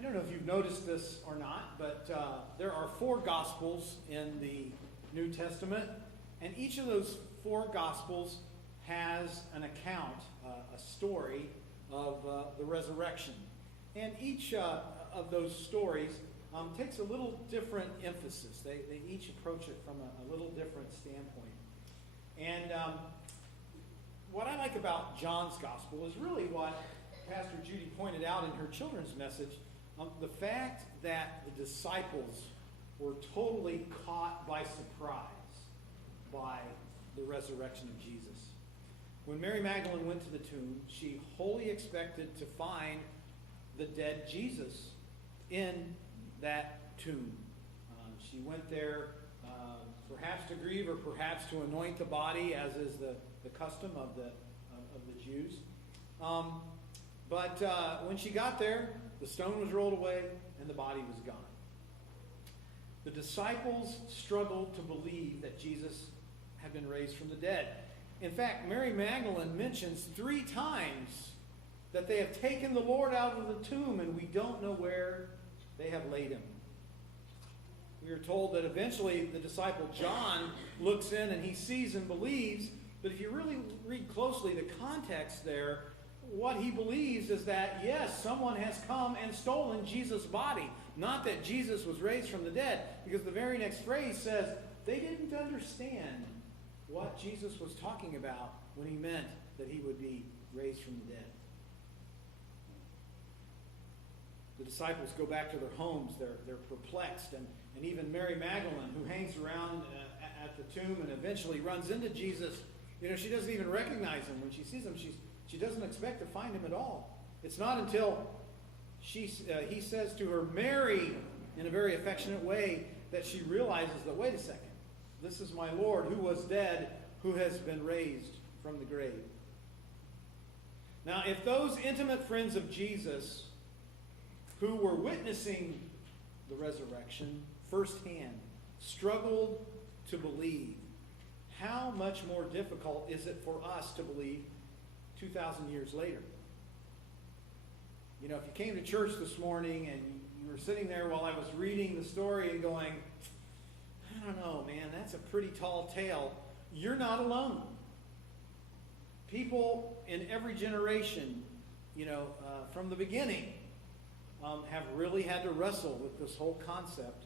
I don't know if you've noticed this or not, but there are 4 Gospels in the New Testament, and each of those 4 Gospels has an account, a story of the resurrection. And each of those stories takes a little different emphasis. They each approach it from a little different standpoint. And what I like about John's Gospel is really what Pastor Judy pointed out in her children's message, the fact that the disciples were totally caught by surprise by the resurrection of Jesus. When Mary Magdalene went to the tomb, she wholly expected to find the dead Jesus in that tomb. She went there perhaps to grieve or perhaps to anoint the body, as is the custom of the Jews. But when she got there, the stone was rolled away and the body was gone. The disciples struggled to believe that Jesus had been raised from the dead. In fact, Mary Magdalene mentions 3 times that they have taken the Lord out of the tomb and we don't know where they have laid him. We are told that eventually the disciple John looks in and he sees and believes, but if you really read closely the context there, what he believes is that, yes, someone has come and stolen Jesus' body. Not that Jesus was raised from the dead, because the very next phrase says they didn't understand what Jesus was talking about when he meant that he would be raised from the dead. The disciples go back to their homes. They're perplexed. And even Mary Magdalene, who hangs around at the tomb and eventually runs into Jesus, she doesn't even recognize him. When she sees him, she doesn't expect to find him at all. It's not until he says to her, Mary, in a very affectionate way, that she realizes that, wait a second, this is my Lord who was dead, who has been raised from the grave. Now, if those intimate friends of Jesus who were witnessing the resurrection firsthand struggled to believe, how much more difficult is it for us to believe 2,000 years later? If you came to church this morning and you were sitting there while I was reading the story and going, I don't know, man, that's a pretty tall tale, you're not alone. People in every generation, from the beginning, have really had to wrestle with this whole concept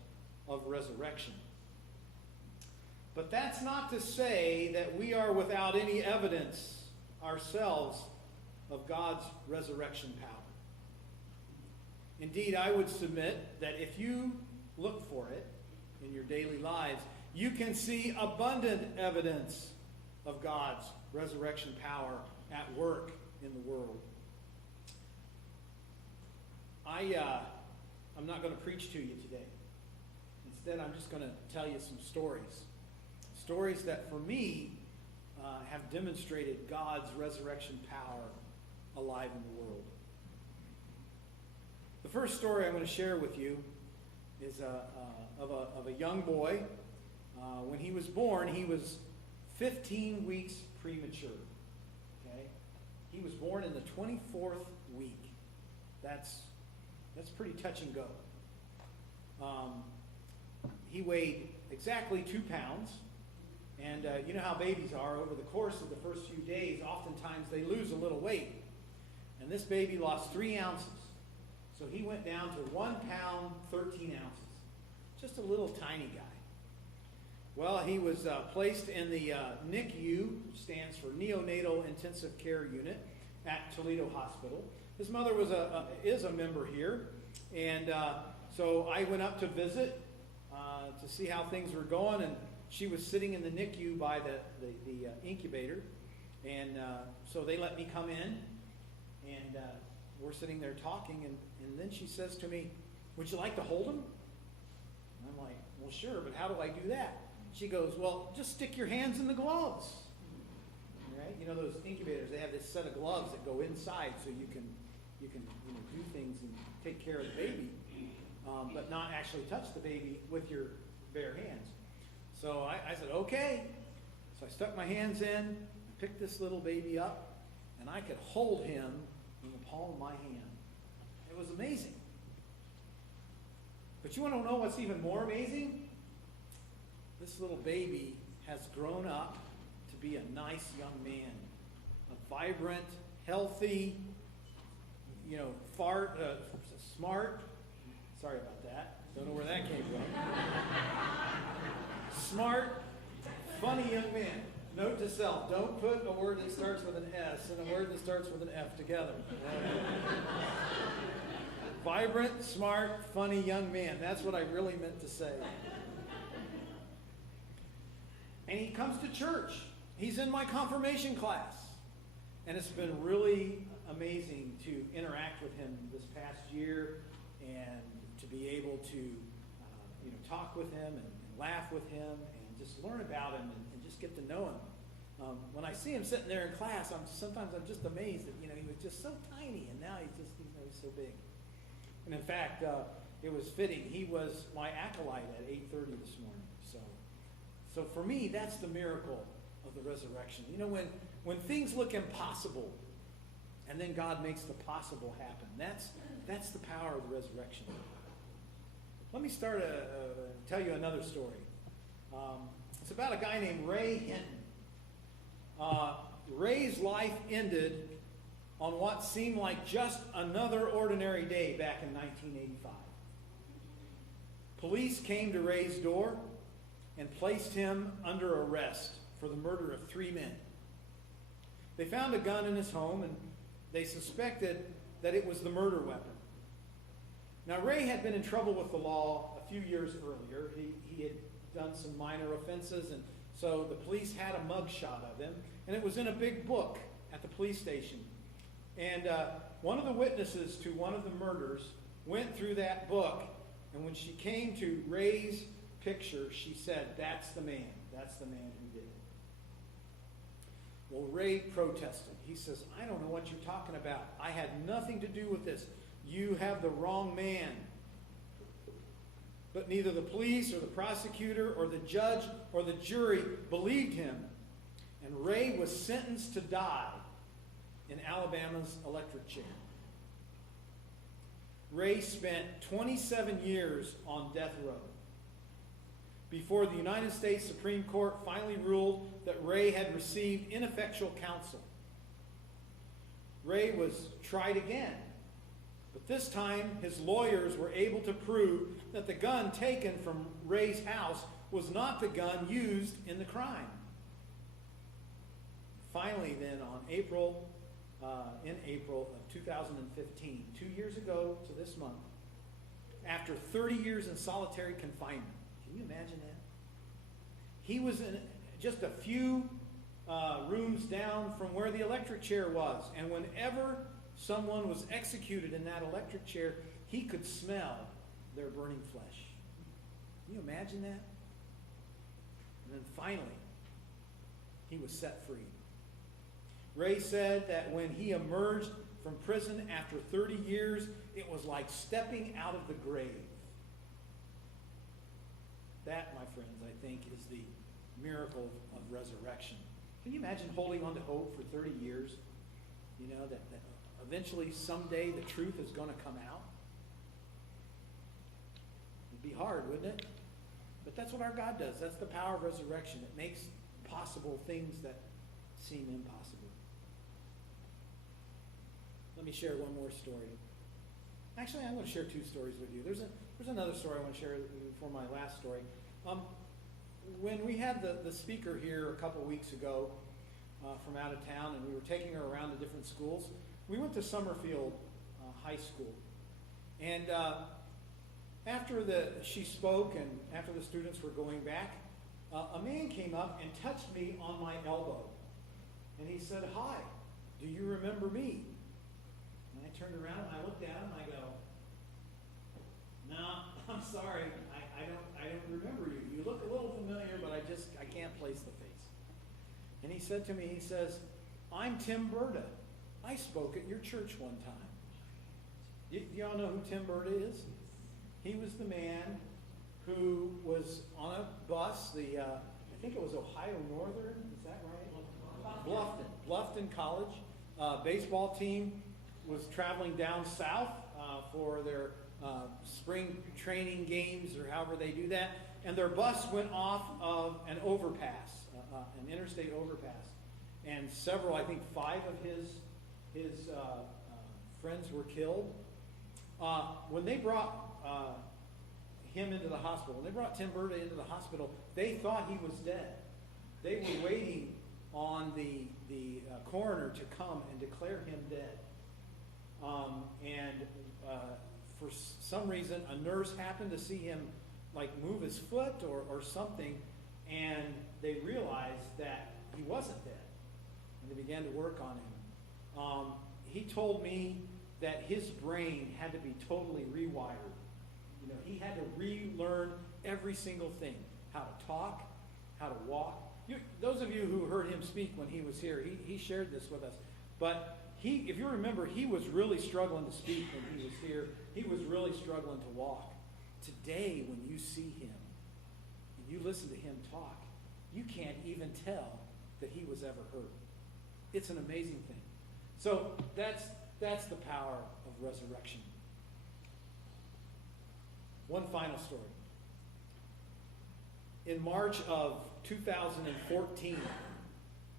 of resurrection. But that's not to say that we are without any evidence ourselves of God's resurrection power. Indeed, I would submit that if you look for it in your daily lives, you can see abundant evidence of God's resurrection power at work in the world. I'm not going to preach to you today. Instead, I'm just going to tell you some stories. Stories that, for me, have demonstrated God's resurrection power alive in the world. The first story I'm going to share with you is of a young boy. When he was born, he was 15 weeks premature. Okay? He was born in the 24th week. That's pretty touch and go. He weighed exactly 2 pounds. And you know how babies are. Over the course of the first few days, oftentimes they lose a little weight. And this baby lost 3 ounces. So he went down to 1 pound, 13 ounces. Just a little tiny guy. Well, he was placed in the NICU, which stands for Neonatal Intensive Care Unit, at Toledo Hospital. His mother is a member here. And so I went up to visit to see how things were going. And she was sitting in the NICU by the incubator. And so they let me come in. And we're sitting there talking. And then she says to me, would you like to hold him? And I'm like, well, sure, but how do I do that? She goes, well, just stick your hands in the gloves. Right? Those incubators, they have this set of gloves that go inside so you can do things and take care of the baby, but not actually touch the baby with your bare hands. So I said, okay. So I stuck my hands in, picked this little baby up, and I could hold him in the palm of my hand. It was amazing. But you want to know what's even more amazing? This little baby has grown up to be a nice young man. A vibrant, healthy, smart. Sorry about that. Don't know where that came from. Smart, funny young man. Note to self, don't put a word that starts with an S and a word that starts with an F together. Vibrant, smart, funny young man. That's what I really meant to say. And he comes to church. He's in my confirmation class. And it's been really amazing to interact with him this past year and to be able to talk with him and laugh with him and just learn about him and just get to know him. When I see him sitting there in class, sometimes I'm just amazed that he was just so tiny, and now he's so big. And in fact, it was fitting. He was my acolyte at 8:30 this morning. So for me, that's the miracle of the resurrection. When things look impossible, and then God makes the possible happen. That's the power of the resurrection. Let me tell you another story. It's about a guy named Ray Hinton. Ray's life ended on what seemed like just another ordinary day back in 1985. Police came to Ray's door and placed him under arrest for the murder of 3 men. They found a gun in his home, and they suspected that it was the murder weapon. Now, Ray had been in trouble with the law a few years earlier. He had done some minor offenses, and so the police had a mugshot of him, and it was in a big book at the police station. And one of the witnesses to one of the murders went through that book, and when she came to Ray's picture, she said, "That's the man. That's the man who did it." Well, Ray protested. He says, "I don't know what you're talking about. I had nothing to do with this. You have the wrong man." But neither the police or the prosecutor or the judge or the jury believed him, and Ray was sentenced to die in Alabama's electric chair. Ray spent 27 years on death row before the United States Supreme Court finally ruled that Ray had received ineffectual counsel. Ray was tried again, but this time his lawyers were able to prove that the gun taken from Ray's house was not the gun used in the crime. Finally then, in April of 2015, 2 years ago to this month, after 30 years in solitary confinement, can you imagine that? He was in just a few rooms down from where the electric chair was. And whenever someone was executed in that electric chair, he could smell their burning flesh. Can you imagine that? And then finally, he was set free. Ray said that when he emerged from prison after 30 years, it was like stepping out of the grave. That, my friends, I think, is the miracle of resurrection. Can you imagine holding on to hope for 30 years? That eventually, someday, the truth is going to come out? It'd be hard, wouldn't it? But that's what our God does. That's the power of resurrection. It makes possible things that seem impossible. Let me share one more story. Actually, I'm going to share 2 stories with you. There's another story I want to share before my last story. When we had the speaker here a couple weeks ago from out of town, and we were taking her around to different schools, we went to Summerfield High School. And after she spoke and after the students were going back, a man came up and touched me on my elbow. And he said, "Hi, do you remember me?" And I turned around and I looked at him and I go, "No, I'm sorry, I don't remember you. You look a little familiar, but I can't place the face." And he said to me, he says, "I'm Tim Burda. I spoke at your church one time." Do y'all know who Tim Burda is? He was the man who was on a bus, I think it was Ohio Northern, is that right? Bluffton College. Baseball team was traveling down south for their spring training games or however they do that, and their bus went off of an overpass, an interstate overpass, and several, I think 5 of his friends were killed. When they brought him into the hospital, when they brought Tim Burda into the hospital, they thought he was dead. They were waiting on the coroner to come and declare him dead. For some reason, a nurse happened to see him like move his foot or something, and they realized that he wasn't dead, and they began to work on him. He told me that his brain had to be totally rewired. You know, he had to relearn every single thing: how to talk, how to walk. Those of you who heard him speak when he was here, he shared this with us. But if you remember, he was really struggling to speak when he was here. He was really struggling to walk. Today, when you see him and you listen to him talk, you can't even tell that he was ever hurt. It's an amazing thing. So that's the power of resurrection. One final story. In March of 2014,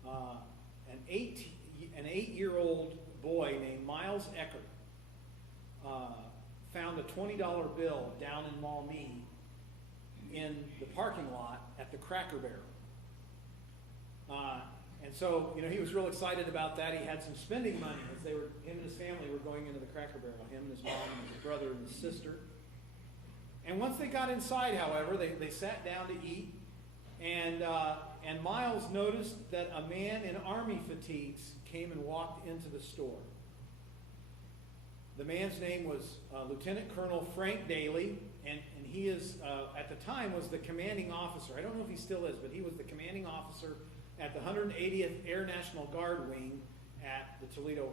an 8-year-old boy named Miles Eckert found a $20 bill down in Maumee in the parking lot at the Cracker Barrel. And so, he was real excited about that. He had some spending money as him and his family were going into the Cracker Barrel, him and his mom and his brother and his sister. And once they got inside, however, they sat down to eat, and Miles noticed that a man in army fatigues came and walked into the store. The man's name was Lieutenant Colonel Frank Daly, and he is, at the time, was the commanding officer. I don't know if he still is, but he was the commanding officer at the 180th Air National Guard Wing at the Toledo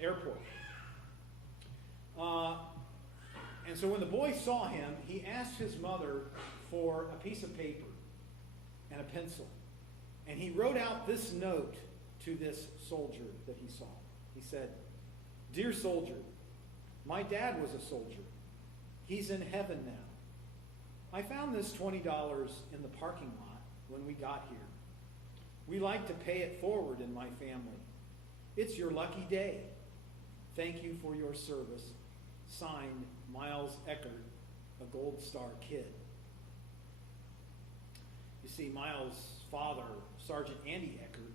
Airport. And so when the boy saw him, he asked his mother for a piece of paper and a pencil. And he wrote out this note to this soldier that he saw. He said, "Dear soldier, my dad was a soldier. He's in heaven now. I found this $20 in the parking lot when we got here. We like to pay it forward in my family. It's your lucky day. Thank you for your service. Signed, Miles Eckert, a Gold Star kid." You see, Miles' father, Sergeant Andy Eckert,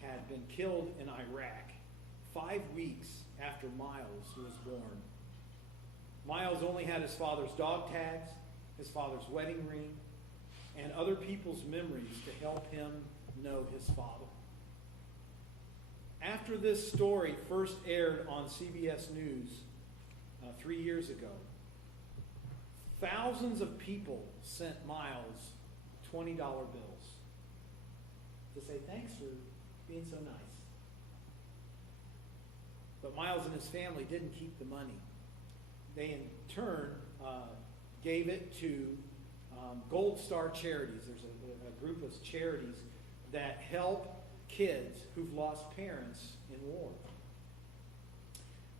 had been killed in Iraq 5 weeks after Miles was born. Miles only had his father's dog tags, his father's wedding ring, and other people's memories to help him know his father. After this story first aired on CBS News 3 years ago, thousands of people sent Miles $20 bills to say thanks for being so nice. But Miles and his family didn't keep the money. They in turn gave it to Gold Star Charities. There's a group of charities that help kids who've lost parents in war.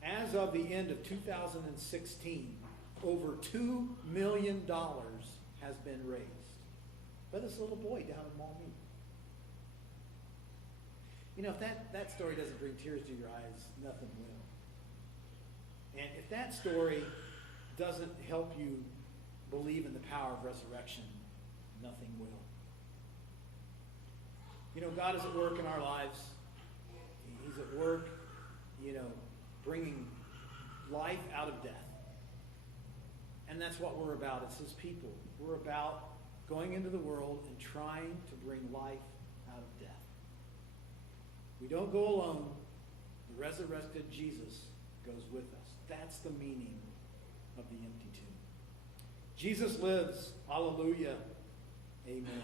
As of the end of 2016, over $2 million has been raised by this little boy down in Maumee. If that story doesn't bring tears to your eyes, nothing will. And if that story doesn't help you believe in the power of resurrection, nothing will. God is at work in our lives. He's at work, bringing life out of death. And that's what we're about as his people. We're about going into the world and trying to bring life out of death. We don't go alone. The resurrected Jesus goes with us. That's the meaning of the empty tomb. Jesus lives. Hallelujah. Amen.